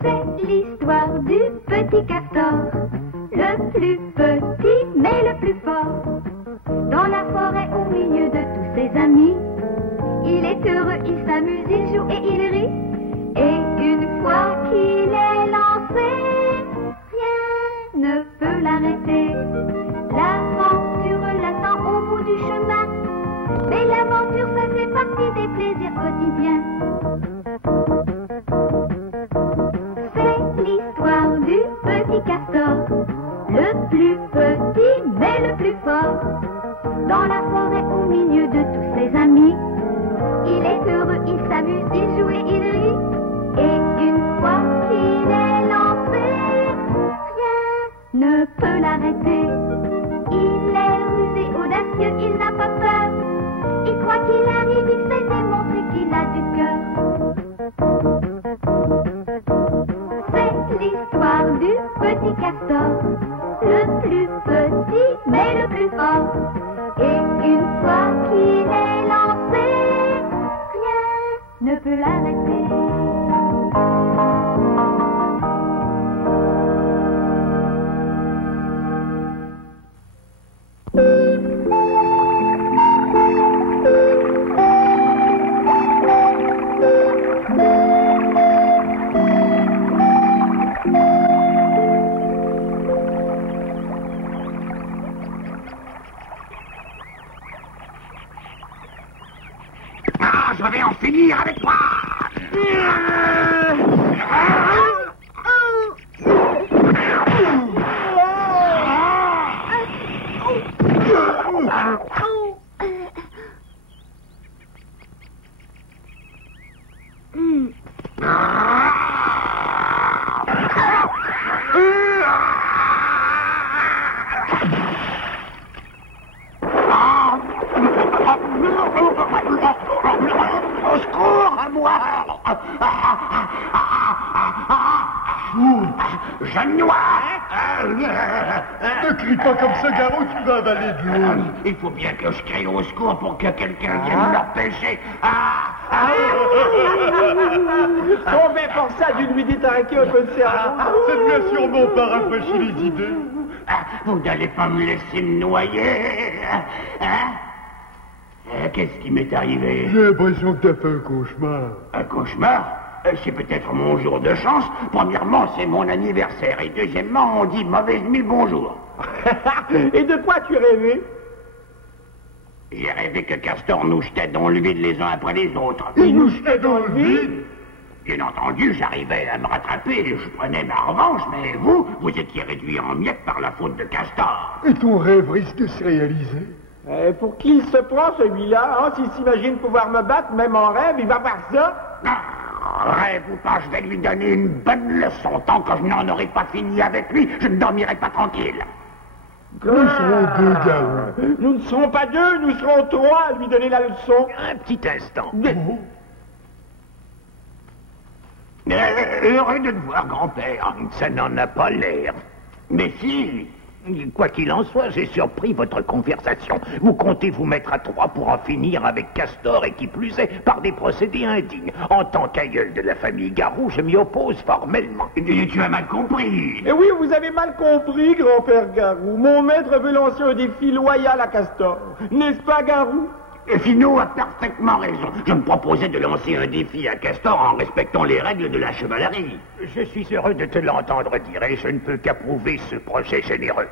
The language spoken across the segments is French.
C'est l'histoire du petit castor, le plus petit mais le plus fort. Dans la forêt au milieu de tous ses amis, il est heureux, il s'amuse, il joue et il rit. Et une fois qu'il est lancé, rien ne peut l'arrêter. L'aventure l'attend au bout du chemin, mais l'aventure ça fait partie des plaisirs quotidiens. C'est l'histoire du petit castor, le plus petit mais le plus fort. Dans la forêt au milieu de tous ses amis, il est heureux, il s'amuse, il joue et il rit. Et une fois qu'il est lancé, rien ne peut l'arrêter. Il est rusé, audacieux, il n'a pas peur. Il croit qu'il arrive, il sait démontrer qu'il a du cœur. C'est l'histoire du petit castor, le plus petit mais le plus fort. Et une fois qu'il est lancé, rien ne peut l'arrêter. Je vais en finir avec toi. Au secours à moi. Je noie. Ne crie pas comme ça, Garou, tu vas avaler de l'eau. Il faut bien que je crie au secours pour que quelqu'un vienne m'empêcher. On fait pour ça dû lui détraquer un peu de cerveau. Ça ne lui a sûrement pas rafraîchi les idées. Vous n'allez pas me laisser me noyer. Qu'est-ce qui m'est arrivé? J'ai l'impression que t'as fait un cauchemar. Un cauchemar? C'est peut-être mon jour de chance. Premièrement, c'est mon anniversaire. Et deuxièmement, on dit mauvaise nuit, bonjour. Et de quoi tu rêvais? J'ai rêvé que Castor nous jetait dans le vide les uns après les autres. Il nous jetait dans le vide? Bien entendu, j'arrivais à me rattraper, je prenais ma revanche, mais vous étiez réduit en miettes par la faute de Castor. Et ton rêve risque de se réaliser? Pour qui il se prend, celui-là, hein? S'il s'imagine pouvoir me battre, même en rêve, il va voir ça? Rêve ou pas, je vais lui donner une bonne leçon. Tant que je n'en aurai pas fini avec lui, je ne dormirai pas tranquille. Nous serons deux, Garou. Nous ne serons pas deux, nous serons trois à lui donner la leçon. Un petit instant. Heureux de te voir, grand-père. Ça n'en a pas l'air. Mais si... Quoi qu'il en soit, j'ai surpris votre conversation. Vous comptez vous mettre à trois pour en finir avec Castor et qui plus est, par des procédés indignes. En tant qu'aïeul de la famille Garou, je m'y oppose formellement. Tu as mal compris. Eh oui, vous avez mal compris, grand-père Garou. Mon maître veut lancer un défi loyal à Castor. N'est-ce pas, Garou? Finot a parfaitement raison. Je me proposais de lancer un défi à Castor en respectant les règles de la chevalerie. Je suis heureux de te l'entendre dire et je ne peux qu'approuver ce projet généreux.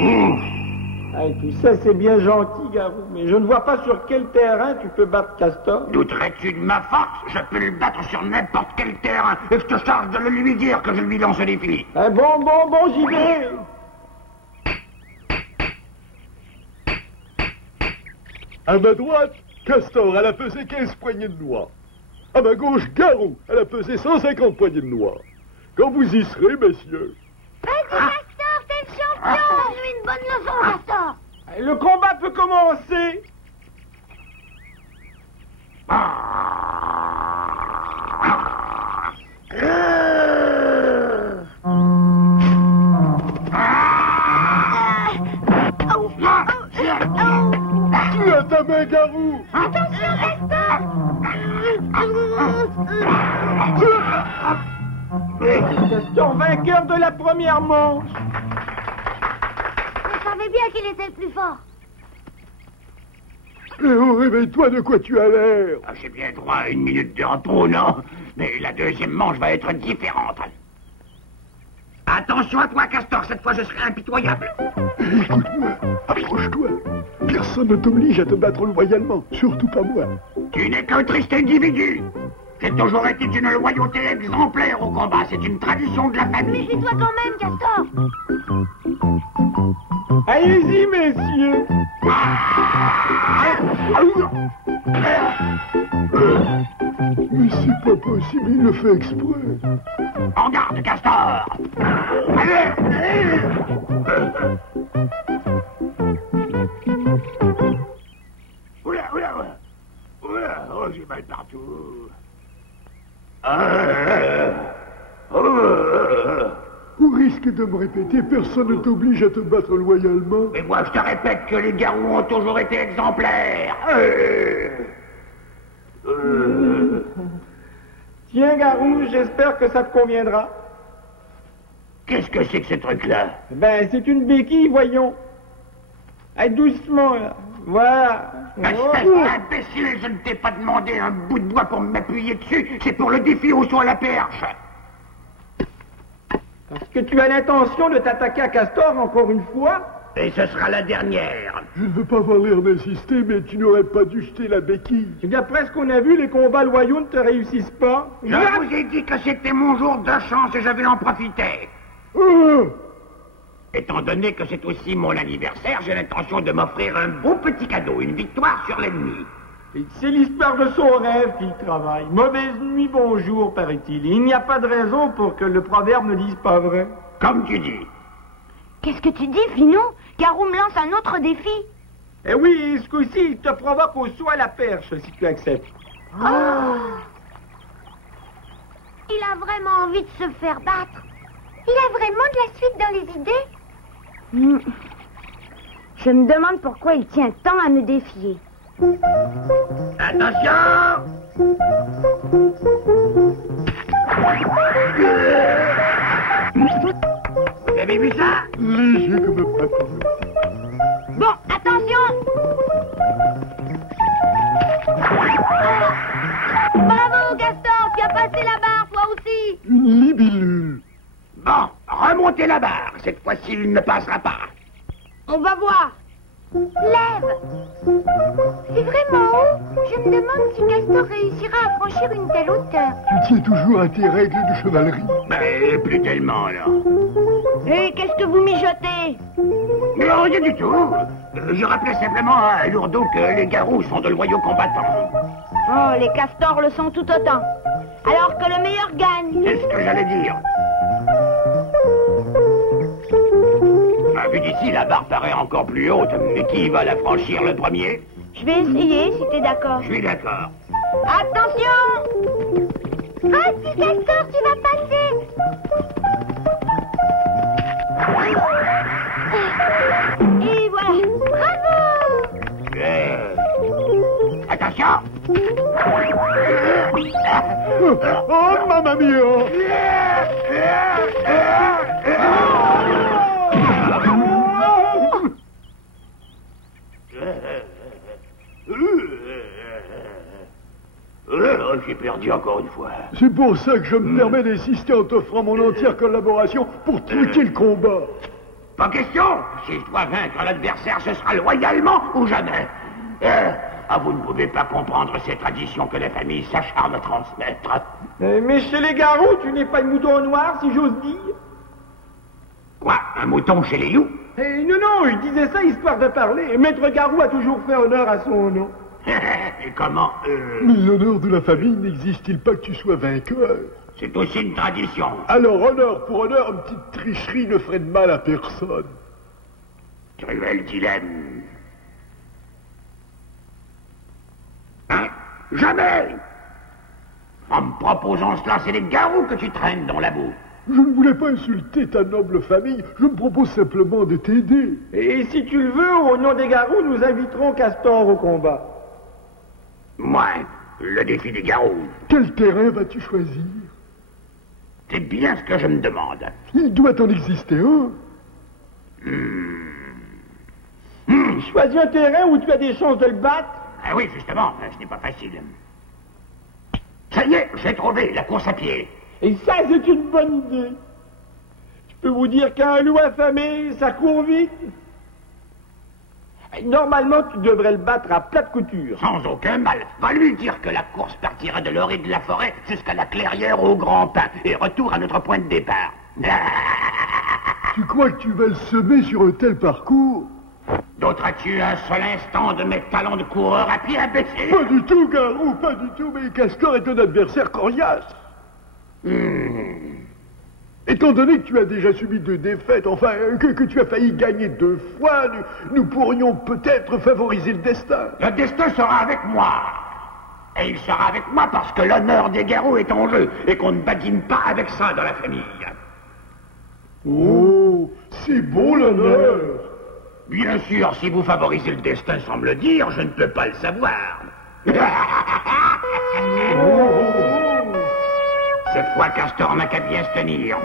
Et puis ça, c'est bien gentil, Garou, mais je ne vois pas sur quel terrain tu peux battre Castor. Douterais-tu de ma force? Je peux le battre sur n'importe quel terrain et je te charge de le lui dire que je lui lance un défi. Bon, j'y vais. À ma droite, Castor, elle a pesé 15 poignées de noix. À ma gauche, Garou, elle a pesé 150 poignées de noix. Quand vous y serez, messieurs. Vas-y, Castor, t'es le champion! Donne-lui une bonne leçon, Castor! Le combat peut commencer. Castor vainqueur de la première manche. Je savais bien qu'il était le plus fort. Léo, réveille-toi, de quoi tu as l'air? Ah, j'ai bien droit à 1 minute de repos, non? Mais la deuxième manche va être différente. Attention à toi, Castor, cette fois je serai impitoyable. Écoute-moi, approche-toi. Personne ne t'oblige à te battre loyalement, surtout pas moi. Tu n'es qu'un triste individu. J'ai toujours été d'une loyauté exemplaire au combat. C'est une tradition de la famille. Méfie-toi quand même, Castor. Allez-y, messieurs. Mais c'est pas possible, il le fait exprès. En garde, Castor. Allez. Oula, oula, oula. Oula, oh, j'ai mal partout. Au risque de me répéter, personne ne t'oblige à te battre loyalement. Mais moi, je te répète que les garous ont toujours été exemplaires. Tiens, Garou, j'espère que ça te conviendra. Qu'est-ce que c'est que ce truc-là? Ben, c'est une béquille, voyons. Allez, doucement, là. Voilà. Espèce d'imbécile, je ne t'ai pas demandé un bout de bois pour m'appuyer dessus. C'est pour le défi au saut à la perche. Parce que tu as l'intention de t'attaquer à Castor encore une fois? Et ce sera la dernière. Je ne veux pas avoir l'air d'insister, mais tu n'aurais pas dû jeter la béquille. D'après ce qu'on a vu, les combats loyaux ne te réussissent pas. Je vous ai dit que c'était mon jour de chance et je vais en profiter. Étant donné que c'est aussi mon anniversaire, j'ai l'intention de m'offrir un beau petit cadeau, une victoire sur l'ennemi. C'est l'histoire de son rêve qu'il travaille. Mauvaise nuit, bonjour, paraît-il. Il n'y a pas de raison pour que le proverbe ne dise pas vrai. Comme tu dis. Qu'est-ce que tu dis, Finou? Garou me lance un autre défi. Eh oui, ce coup-ci, il te provoque au saut à la perche, si tu acceptes. Oh. Il a vraiment envie de se faire battre. Il a vraiment de la suite dans les idées. Je me demande pourquoi il tient tant à me défier. Attention! Vous avez vu ça? Léger comme un papillon. Bon, attention! Bravo, Gaston, tu as passé la barre, toi aussi. Une libellule. Bon, remontez la barre. Cette fois-ci, il ne passera pas. On va voir. Lève. C'est vraiment haut. Je me demande si Castor réussira à franchir une telle hauteur. Tu tiens toujours à tes règles de chevalerie. Mais plus tellement, alors. Hé, qu'est-ce que vous mijotez? Mais rien du tout. Je rappelais simplement à Lourdeau que les garous sont de loyaux combattants. Oh, les castors le sont tout autant. Alors que le meilleur gagne. C'est ce que j'allais dire. Vu d'ici, la barre paraît encore plus haute. Mais qui va la franchir le premier? Je vais essayer, si t'es d'accord. Je suis d'accord. Attention! Vas-y, Castor, tu vas passer! Et voilà! Bravo! Attention! Oh, mamma mia! J'ai perdu encore une fois. C'est pour ça que je me permets d'insister en t'offrant mon entière collaboration pour truquer le combat. Pas question. Si je dois vaincre l'adversaire, ce sera loyalement ou jamais. Vous ne pouvez pas comprendre ces traditions que les familles s'acharnent à transmettre. Mais chez les garous, tu n'es pas le mouton noir, si j'ose dire. Quoi? Un mouton chez les loups? Non, je disais ça histoire de parler. Maître Garou a toujours fait honneur à son nom. Et comment Mais l'honneur de la famille n'existe-t-il pas que tu sois vainqueur? C'est aussi une tradition. Alors, honneur pour honneur, une petite tricherie ne ferait de mal à personne. Cruel dilemme. Hein? Jamais! En me proposant cela, c'est les garous que tu traînes dans la boue. Je ne voulais pas insulter ta noble famille, je me propose simplement de t'aider. Et si tu le veux, au nom des garous, nous inviterons Castor au combat. Moi, le défi des garous. Quel terrain vas-tu choisir? C'est bien ce que je me demande. Il doit en exister un. Choisis un terrain où tu as des chances de le battre. Ah oui, justement, ce n'est pas facile. Ça y est, j'ai trouvé la course à pied. Et ça, c'est une bonne idée. Je peux vous dire qu'un loup affamé, ça court vite. Normalement, tu devrais le battre à plate couture. Sans aucun mal. Va lui dire que la course partira de l'orée de la forêt jusqu'à la clairière au grand pin et retour à notre point de départ. Tu crois que tu vas le semer sur un tel parcours? D'autres-tu un seul instant de mes talents de coureur à pied abaissés? Pas du tout, Garou, pas du tout, mais Castor est un adversaire coriace. Étant donné que tu as déjà subi 2 défaites, enfin, que tu as failli gagner 2 fois, nous pourrions peut-être favoriser le destin. Le destin sera avec moi. Et il sera avec moi parce que l'honneur des Garous est en jeu et qu'on ne badine pas avec ça dans la famille. Oh, c'est beau l'honneur. Bien sûr, si vous favorisez le destin sans me le dire, je ne peux pas le savoir. Cette fois, Castor n'a qu'à bien se tenir.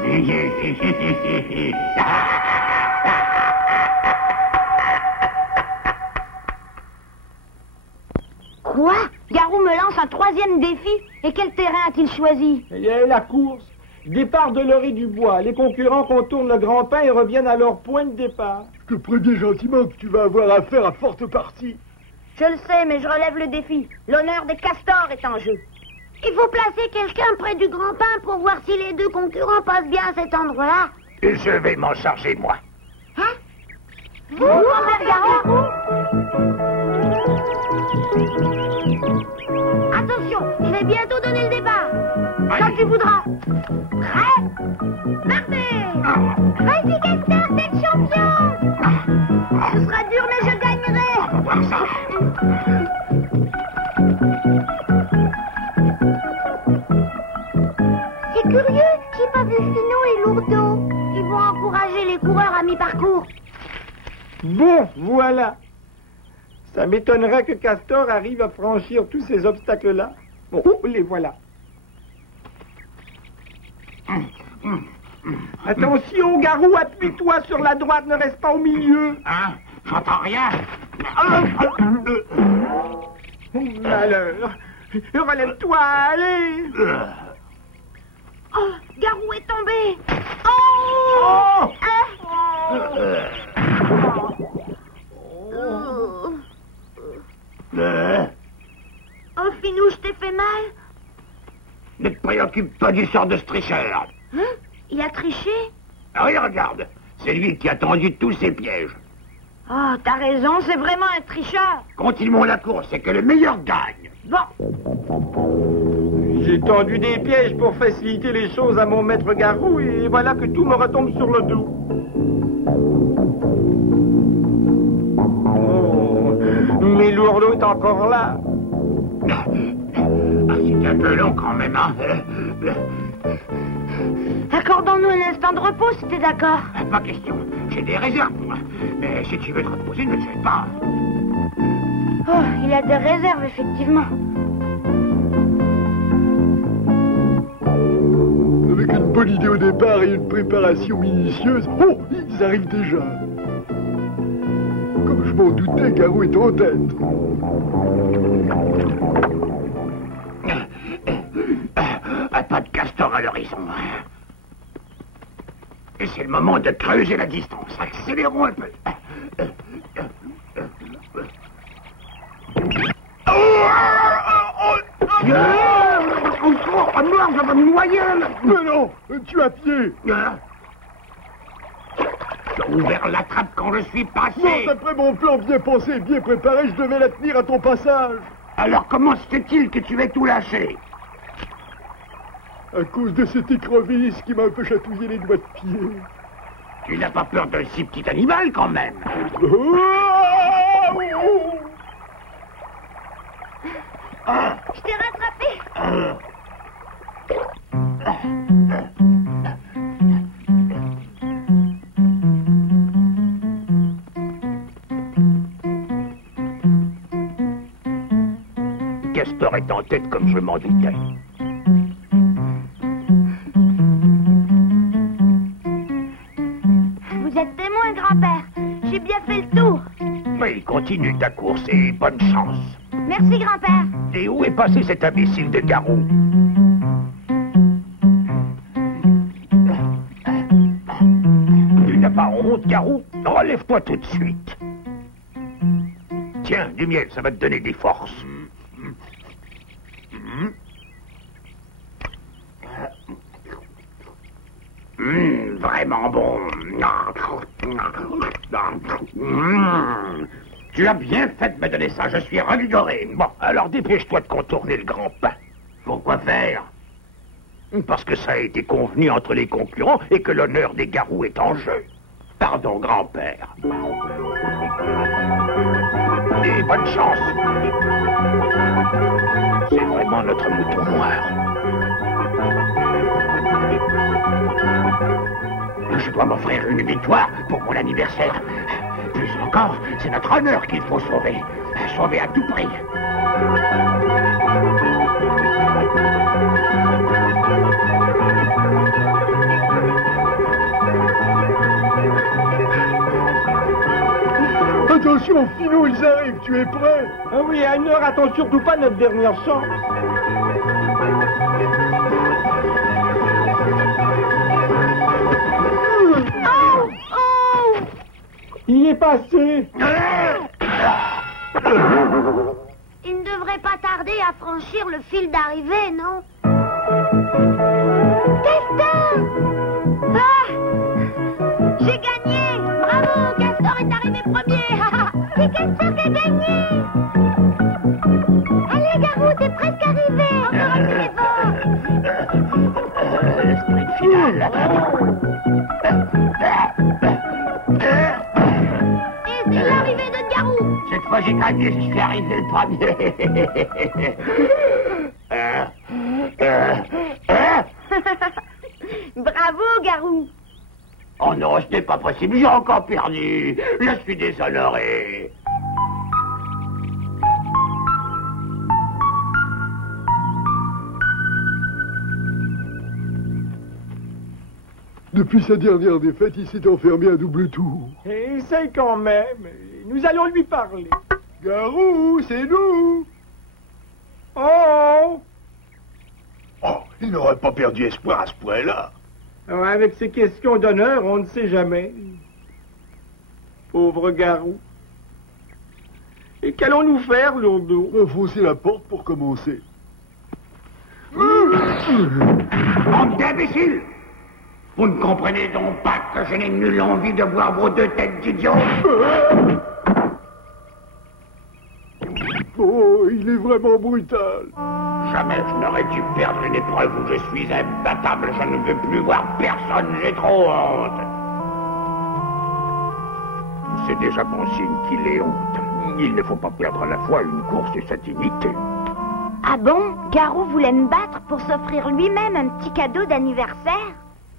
Quoi? Garou me lance un 3e défi. Et quel terrain a-t-il choisi? Il y a la course. Départ de l'orée du bois. Les concurrents contournent le grand pin et reviennent à leur point de départ. Je te préviens gentiment que tu vas avoir affaire à forte partie. Je le sais, mais je relève le défi. L'honneur des castors est en jeu. Il faut placer quelqu'un près du grand pin pour voir si les 2 concurrents passent bien à cet endroit-là. Et je vais m'en charger, moi. Hein? Vous, grand-père Garou? Attention, je vais bientôt donner le départ. Quand tu voudras. Prêt? Partez! Vas-y, Castor, t'es le champion! Ce sera dur, mais je gagnerai! On va voir ça. C'est curieux, j'ai pas vu Finot et Lourdeau. Ils vont encourager les coureurs à mi-parcours. Bon, voilà. Ça m'étonnerait que Castor arrive à franchir tous ces obstacles-là. Bon, les voilà. Attention, Garou, appuie-toi sur la droite, ne reste pas au milieu. Hein? J'entends rien. Malheur. Relève-toi, allez. Oh, Garou est tombé. Oh! Oh, Finou, je t'ai fait mal? Ne te préoccupe pas du sort de ce tricheur. Hein? Il a triché? Ah oui, regarde. C'est lui qui a tendu tous ces pièges. Oh, t'as raison, c'est vraiment un tricheur. Continuons la course et que le meilleur gagne. Bon. J'ai tendu des pièges pour faciliter les choses à mon maître Garou et voilà que tout me retombe sur le dos. Oh, mais Lourdeau est encore là. Ah, c'est un peu long quand même, hein. Accordons-nous un instant de repos si t'es d'accord. Pas question. J'ai des réserves, moi. Mais si tu veux te reposer, ne te gêne pas. Oh, il a des réserves, effectivement. Avec une bonne idée au départ et une préparation minutieuse, oh, ils arrivent déjà. Comme je m'en doutais, Garou est en tête. Pas de castor à l'horizon. Et c'est le moment de creuser la distance. Accélérons un peu. Oh merde, je vais me noyer. Mais non, tu as pied. Tu as ouvert la trappe quand je suis passé. Non, d'après mon plan bien pensé et bien préparé, je devais la tenir à ton passage. Alors comment se fait-il que tu aies tout lâché? À cause de cet écrevisse qui m'a un peu chatouillé les doigts de pied. Tu n'as pas peur d'un si petit animal quand même? Je t'ai rattrapé. Castor est en tête comme je m'en doutais. grand-père. J'ai bien fait le tour. Oui, continue ta course et bonne chance. Merci, grand-père. Et où est passé cet imbécile de Garou? Tu n'as pas honte, Garou? Relève-toi tout de suite. Tiens, du miel, ça va te donner des forces. Vraiment bon. Tu as bien fait de me donner ça, je suis revigoré. Bon, alors dépêche-toi de contourner le grand pain. Pourquoi faire? Parce que ça a été convenu entre les concurrents et que l'honneur des Garous est en jeu. Pardon, grand-père. Et bonne chance. C'est vraiment notre mouton noir. Je dois m'offrir une victoire pour mon anniversaire. Plus encore, c'est notre honneur qu'il faut sauver. Sauver à tout prix. Attention, Finot, ils arrivent, tu es prêt? Ah oui, à une heure, attends surtout pas notre dernière chance. Oh! Oh! Il est passé. Il ne devrait pas tarder à franchir le fil d'arrivée, non? Castor! Ah! J'ai gagné! Bravo! Castor est arrivé premier! C'est Castor qui a gagné! Allez, Garou, t'es presque arrivé! Encore un peu d'effort! Le sprint final. Et c'est l'arrivée de Garou! Cette fois, j'ai gagné, je suis arrivé le premier. Bravo, Garou! Oh non, ce n'est pas possible, j'ai encore perdu. Je suis déshonoré. Depuis sa dernière défaite, il s'est enfermé à double tour. Et essaye quand même. Nous allons lui parler. Garou, c'est nous! Oh! Oh, il n'aurait pas perdu espoir à ce point-là. Alors, avec ces questions d'honneur, on ne sait jamais. Pauvre Garou. Et qu'allons-nous faire, Lourdeau? Enfoncer la porte pour commencer. Bande d'imbéciles! Vous ne comprenez donc pas que je n'ai nulle envie de voir vos deux têtes d'idiots? Oh, il est vraiment brutal. Jamais je n'aurais dû perdre une épreuve où je suis imbattable. Je ne veux plus voir personne, j'ai trop honte. C'est déjà bon signe qu'il ait honte. Il ne faut pas perdre à la fois une course et sa dignité. Ah bon? Garou voulait me battre pour s'offrir lui-même un petit cadeau d'anniversaire?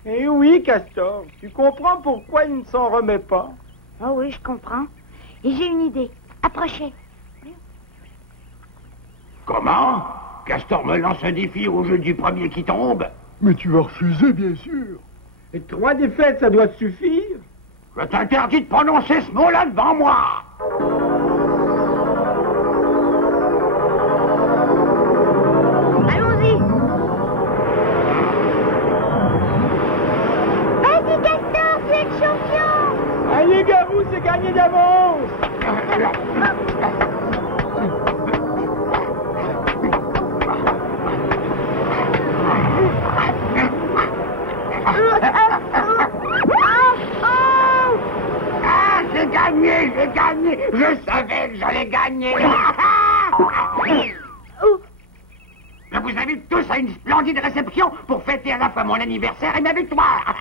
Eh oui, Castor. Tu comprends pourquoi il ne s'en remet pas? Oh oui, je comprends. Et j'ai une idée. Approchez. Comment? Castor me lance un défi au jeu du premier qui tombe? Mais tu vas refuser, bien sûr. Et 3 défaites, ça doit suffire. Je t'interdis de prononcer ce mot-là devant moi! Allons-y. Vas-y, Castor, tu es le champion. Allez, Garou, c'est gagné d'avance. J'ai gagné! Je savais que j'allais gagner! Je vous invite tous à une splendide réception pour fêter à la fois mon anniversaire et ma victoire!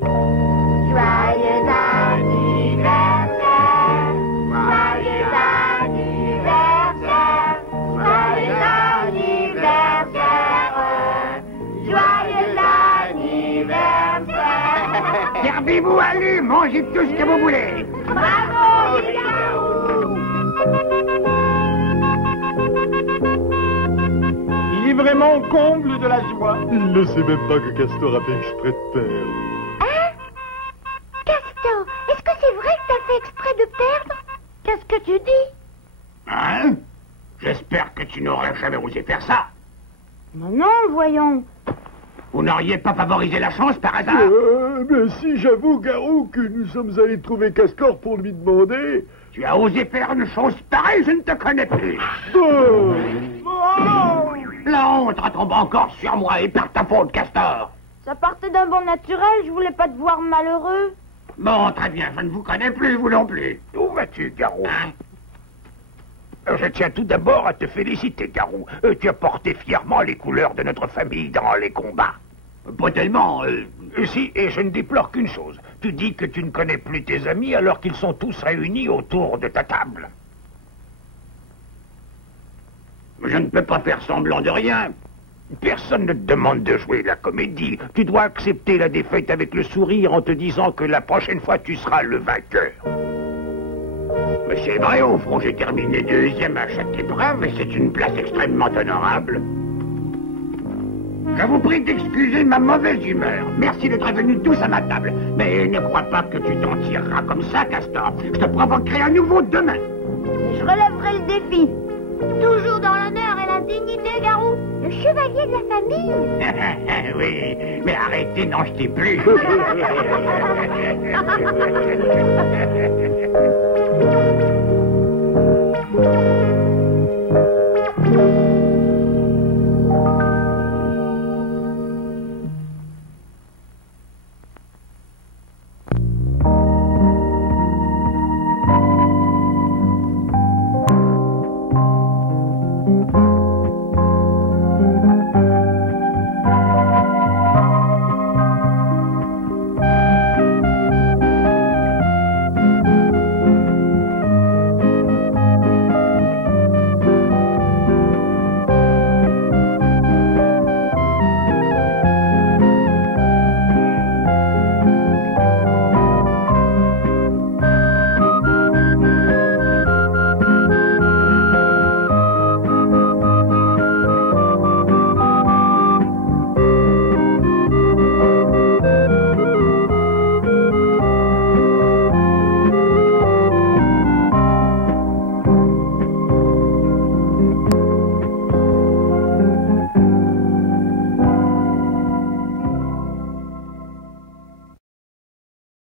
Joyeux anniversaire, joyeux anniversaire, joyeux anniversaire, joyeux anniversaire. Servez-vous à lui, mangez tout ce que vous voulez! Bravo, les Garous. Il est vraiment au comble de la joie. Il ne sait même pas que Castor a fait exprès de perdre. Castor, est-ce que c'est vrai que t'as fait exprès de perdre? Qu'est-ce que tu dis? Hein? J'espère que tu n'aurais jamais osé faire ça. Mais non, voyons. Vous n'auriez pas favorisé la chance par hasard? Mais si, j'avoue, Garou, que nous sommes allés trouver Castor pour lui demander... Tu as osé faire une chose pareille, je ne te connais plus. Oh, La honte retombe encore sur moi et par ta faute, Castor. Ça partait d'un bon naturel, je voulais pas te voir malheureux. Bon, très bien, je ne vous connais plus, vous non plus. Où vas-tu, Garou? Hein? Je tiens tout d'abord à te féliciter, Garou. Tu as porté fièrement les couleurs de notre famille dans les combats. Pas tellement, Si, et je ne déplore qu'une chose. Tu dis que tu ne connais plus tes amis alors qu'ils sont tous réunis autour de ta table. Je ne peux pas faire semblant de rien. Personne ne te demande de jouer la comédie. Tu dois accepter la défaite avec le sourire en te disant que la prochaine fois tu seras le vainqueur. Mais c'est vrai, au fond, j'ai terminé deuxième à chaque épreuve et c'est une place extrêmement honorable. Je vous prie d'excuser ma mauvaise humeur. Merci d'être venus tous à ma table. Mais ne crois pas que tu t'en tireras comme ça, Castor. Je te provoquerai à nouveau demain. Je relèverai le défi. Toujours dans l'honneur et la dignité, Garou. Le chevalier de la famille. Oui, mais arrêtez, n'en jetez plus.